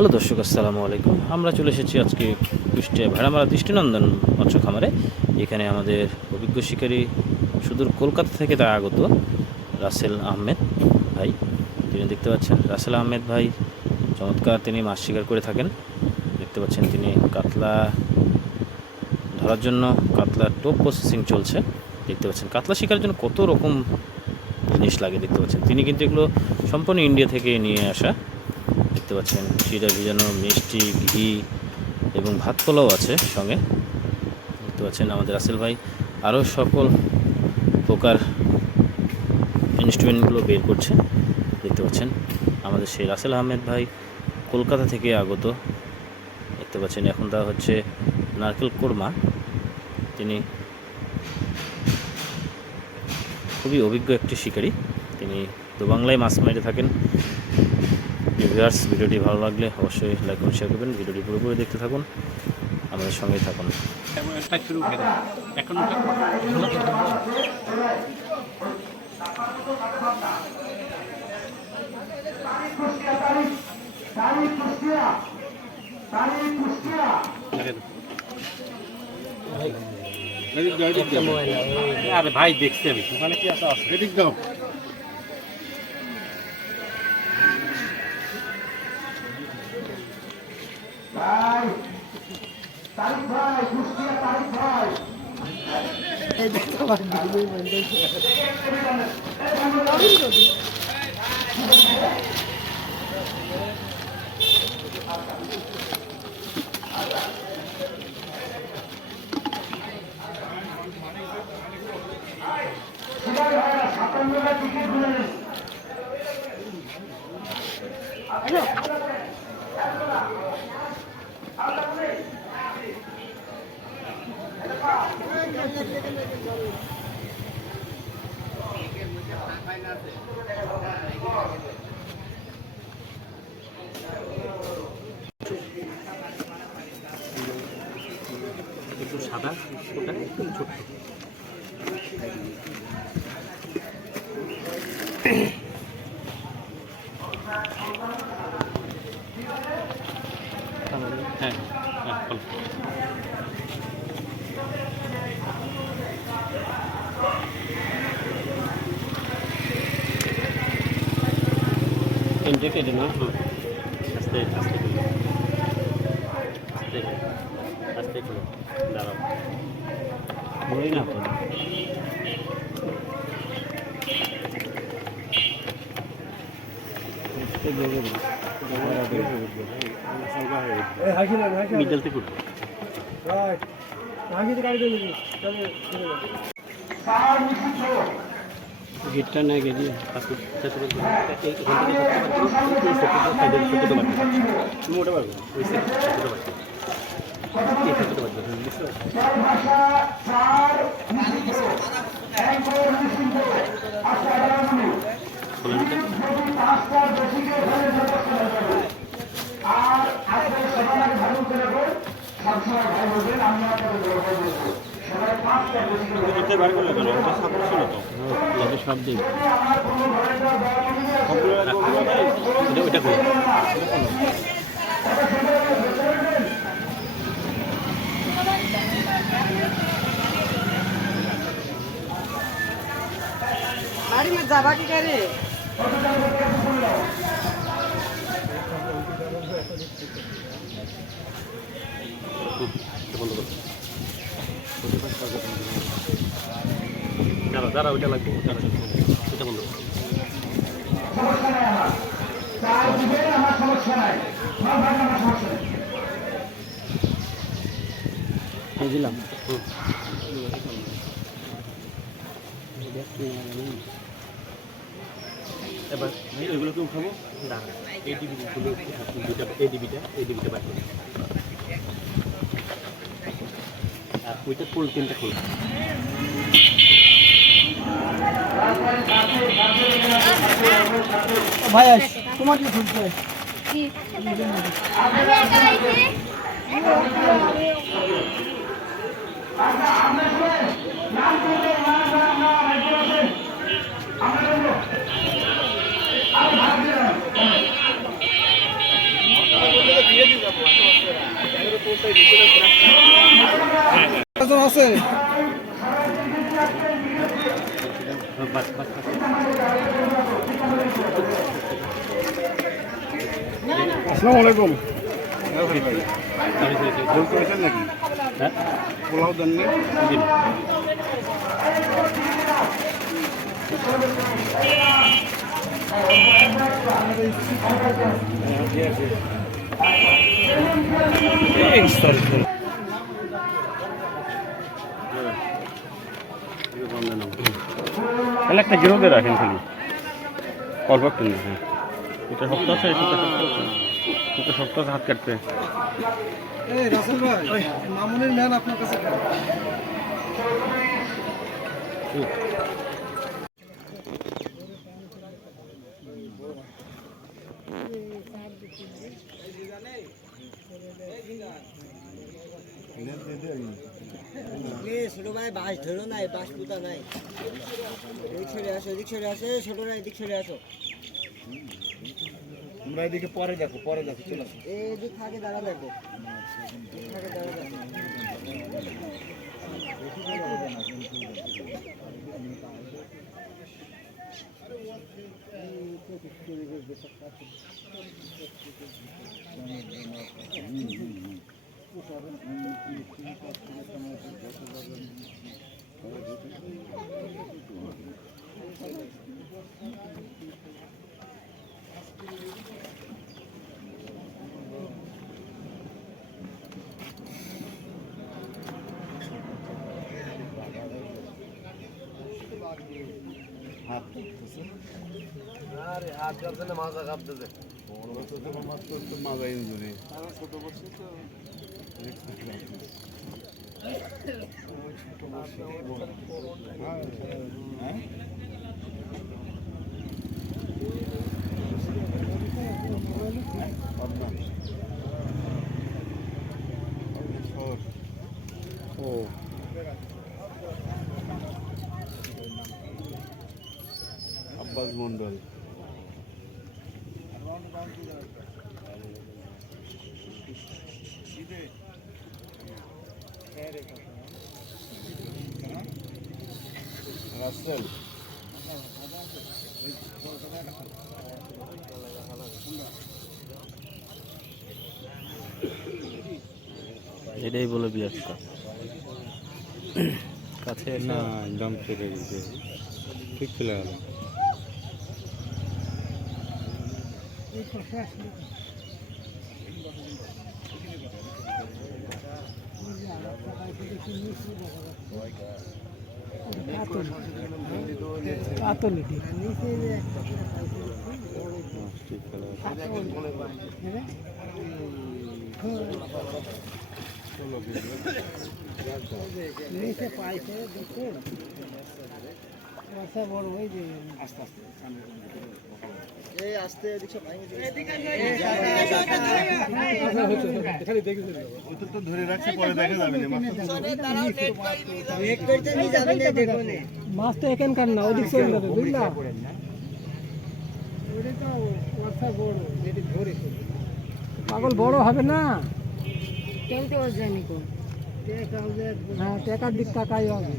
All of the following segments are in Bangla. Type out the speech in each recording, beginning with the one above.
হ্যালো দর্শক, আসসালামু আলাইকুম। আমরা চলে এসেছি আজকে কুষ্টিয়া ভেড়ামারা দৃষ্টিনন্দন মৎস্য খামারে। এখানে আমাদের অভিজ্ঞ শিকারী সুদূর কলকাতা থেকে তা আগত রাসেল আহমেদ ভাই। তিনি দেখতে পাচ্ছেন রাসেল আহমেদ ভাই চমৎকার তিনি মাছ শিকার করে থাকেন। দেখতে পাচ্ছেন তিনি কাতলা ধরার জন্য কাতলার টোপ প্রসেসিং চলছে। দেখতে পাচ্ছেন কাতলা শিকারের জন্য কত রকম জিনিস লাগে দেখতে পাচ্ছেন। তিনি কিন্তু এগুলো সম্পূর্ণ ইন্ডিয়া থেকে নিয়ে আসা। দেখতে পাচ্ছেন চিড়া ভিজানো মিষ্টি, ঘি এবং ভাত পোলাও আছে সঙ্গে। দেখতে পাচ্ছেন আমাদের রাসেল ভাই আরও সকল প্রকার ইনস্ট্রুমেন্টগুলো বের করছে। দেখতে পাচ্ছেন আমাদের সেই রাসেল আহমেদ ভাই কলকাতা থেকে আগত। দেখতে পাচ্ছেন এখন তা হচ্ছে নারকেল কোরমা। তিনি খুবই অভিজ্ঞ একটি শিকারী। তিনি তো বাংলায় মাছ মেরে থাকেন। ভিউয়ার্স, ভিডিওটি ভালো লাগলে অবশ্যই লাইক এবং শেয়ার করবেন। ভিডিওটি পুরোপুরি দেখতে থাকুন, আমাদের সঙ্গেই থাকুন। আরে ভাই দেখছি আমি ওখানে কি আছে এদিক দাও। একটু সাদা, ওটা একদম ছোট্ট। হ্যাঁ হ্যাঁ, কেটে না আস্তে আস্তে আস্তে আস্তে করে দাঁড়াও, বলি না মিডল থেকে উঠবো। গেটটা না গেলে মোটা পারবো ওই সব দিন ওইটা করে गाड़ी में जावा की कह रहे দাঁড়া দাঁড়া, ওইটা লাগবে, ওইটা বন্ধ দিলাম। এবার ওইগুলোকে উঠাবো। দাঁড়া, এই ডিবিগুলো এই ডিবিটা বার করবো। আর ওইটা ফুল তিনটা খুলবো। भाई तुम्हारी खुलते আমরা আছে আসসালামু আলাইকুম ভুল করেছেন নাকি পোলাও দেন নি তাহলে একটা গিরোতে রাখেন খালি অল্প একটু নিয়ে হ্যাঁ এটা শক্ত আছে এটা শক্ত আছে হাত কাটতে এই রাসেল ভাই মামুনের ম্যান আপনার কাছে ছোট ভাই বাস ধরো নাই বাস পুতা নাই এদিক সরে আসো ছোটরা এদিক সরে আসো তোমরা এদিকে পরে দেখো চলে আসো এদিক থাকে দাঁড়া দেখো আরে হাত কাঁপছে না মাথা কাঁপতেছে মাজা ইঞ্জুরি আব্বাস মন্ডল রাসেল এটাই বলে বিয়ারটা কাছে না একদম কেটে গেছে ঠিক চলে গেল নিচে পাইছে দেখো আচ্ছা বড় হই যে আস্তে আস্তে এই আস্তে এদিকে খালি দেখি ওটা তো ধরে রাখছে পরে দেখা যাবে না নেট করতে নি যাবে না দেখো নে মাছ তো এখানকার না ওদিক চলে যাবে বুঝলা ওটা তো কথা বড় যেটি ধরে পাগল বড় হবে না কেমতে ওজনি কো হ্যাঁ টাকার দিক টাকাই হবে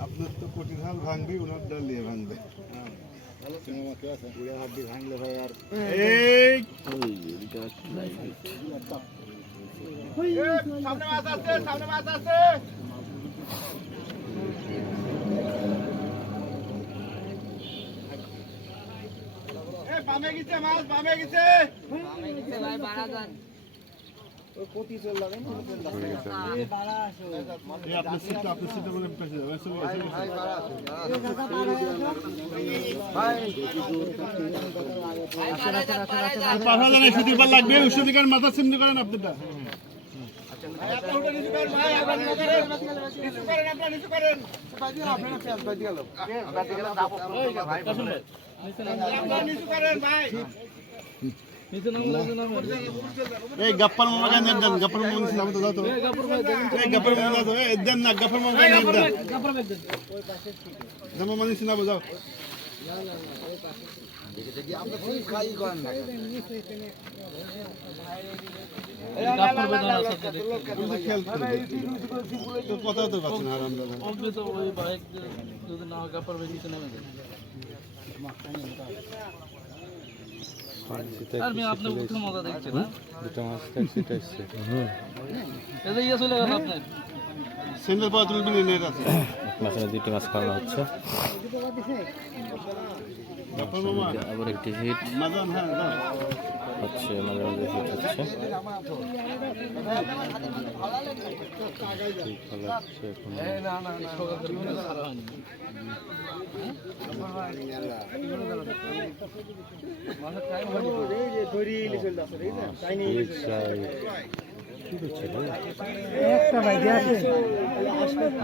আপনার তো কোটি ধান ভাঙবি ওনার ডাল দিয়ে ভাঙবে হাড্ডি ভাঙলে ভাই আর সামনে মাছ আছে বামে গেছে মাছ বামে গেছে ভাই বাড়া যান লাগবে ওষুধিকার মাথা চিমনি করেন আপনারটা এই গাপ্পার মামা গান দেন গাপ্পার মামা নিচে নামতে দাও তো এই গাপ্পার মামা দাও এই দেন না গাপ্পার মামা গান দেন গাপ্পার মামা দেন জামা মামা নিচে নামো যাও আমরা ফুল খাই করেন না এই গাপ্পার বেদনা আছে খেল তো কথা তো কথা না আমরা অল্পে তো ওই বাইক যদি না গাপ্পার বেদনা নিচে নামে আর আমি আপনার প্রথম মজা দেখছি না দুটো মাছ ট্যাক্সি ট্যাক্সি এই যে চলে গেল আপনার সেন্টার পাওয়া তুলবি না নেট আছে মাছের দুটি মাছ খাওয়া হচ্ছে আবার একটি হিট মাজান হ্যাঁ হচ্ছে মাঝে মাঝে হিট হচ্ছে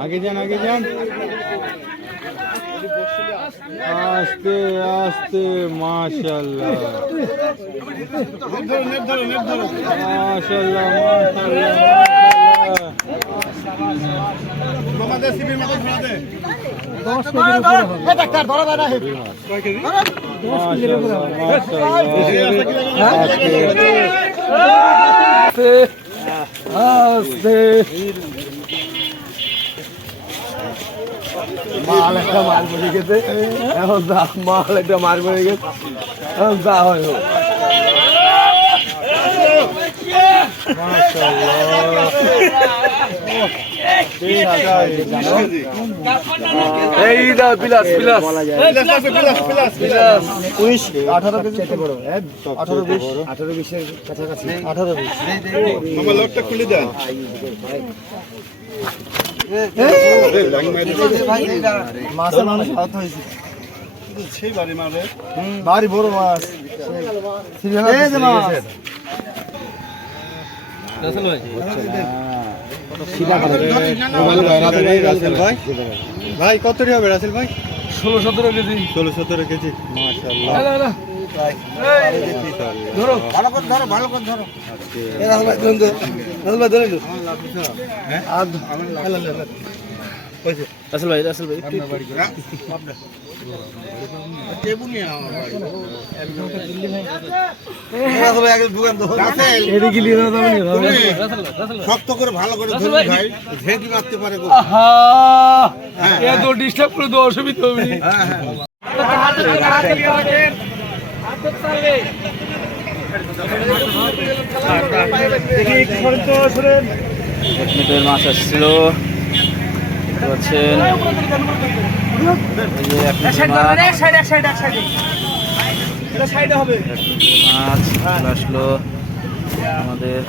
আগে যান আস্তে আস্তে মাশাআল্লাহ মাশাআল্লাহ মামা দে সিবির মতো ধরা দে 10 কেজি উপরে হবে এ ডাক্তার ধরা দাও না কয় কেজি 10 কেজি উপরে আস্তে মাল একটা মাল পড়ে গেছে এখন যা মাল একটা মাল পড়ে গেছে এখন যা হয় এই দা বিলাস 18 কেজি বড় 18 20 এর কাছাকাছি 18 20 মামা লকটা খুলে দেন মাছের মানুষ হাত হয়েছে সেই বাড়ি মারে বাড়ি বড় মাছ ভাই কত হবে রাসেল ভাই 16-17 কেজি 16-17 কেজি মাশাআল্লাহ ধরো ভালো করে ধরো রাসেল ভাই শক্ত করে ভালো করে ধরুন ভাই ঝেঁটি মারতে পারে ডিস্টার্ব করে দেওয়া অসুবিধা হবে মাছ আসছিল দেখতে পাচ্ছেন মাছ আসলো আমাদের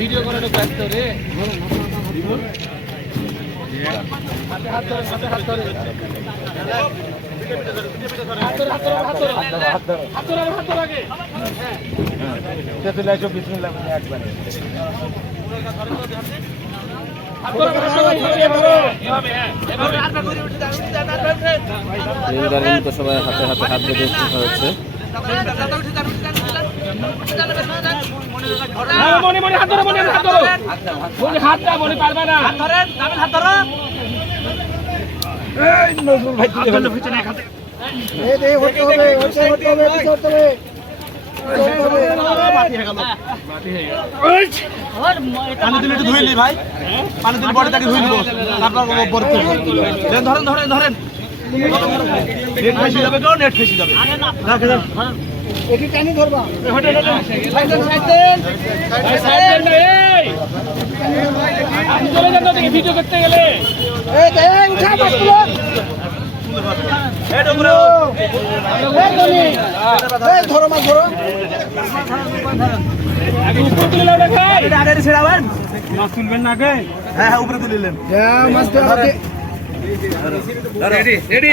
ভিডিও করে ব্যস্ত রে তো সবাই হাতে হাত বেঁধে হচ্ছে পানি দিলে একটু ধুইলি ভাই পানি দিলে বড় তাকে ধুইলি তারপর বড় ধরেন নেট ফেসে যাবে তো নেট ফেসে যাবে এটি টানি ধরবা ভিডিও করতে গেলে তুলতে পারবে এই ডুবরে ধরো মাছ ধরো এটা আগে ছেড়াবেন মাছ তুলবেন না আগে হ্যাঁ হ্যাঁ উপরে তুলিলেন মাছ তো আগে রেডি রেডি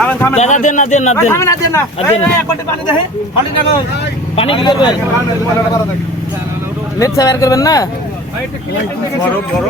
1 থামেন দাদা দেন না দেন না দেন থামেন না দেন না দেন না। এক কোটি পানি দেখে পানি দেখো পানি কি করবেন নেট সাবার করবেন না বড়